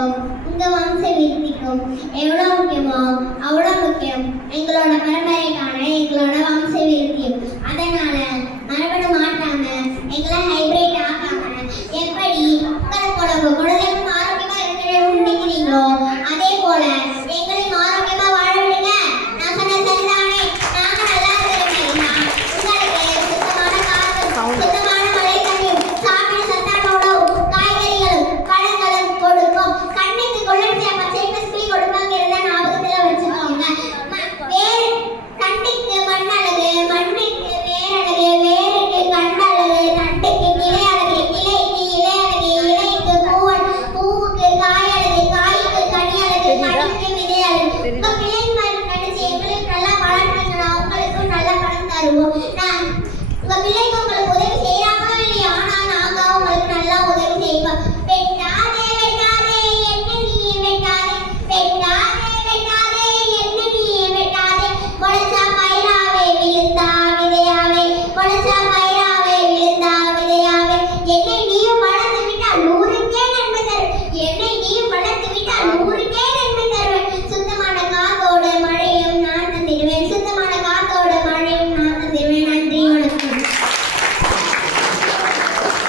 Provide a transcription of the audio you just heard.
வளர்ச்சிக்கும் உங்க வம்ச விருத்திக்கும் எவ்வளவு முக்கியமோ அவ்வளவு முக்கியம் எங்களோட பரம்பரைக்கான எங்களோட வம்ச விருத்தியும். அதனால மரபணு மாற்றாம எங்களை ஹைபிரிட் ஆக்காம எப்படி உங்களை போல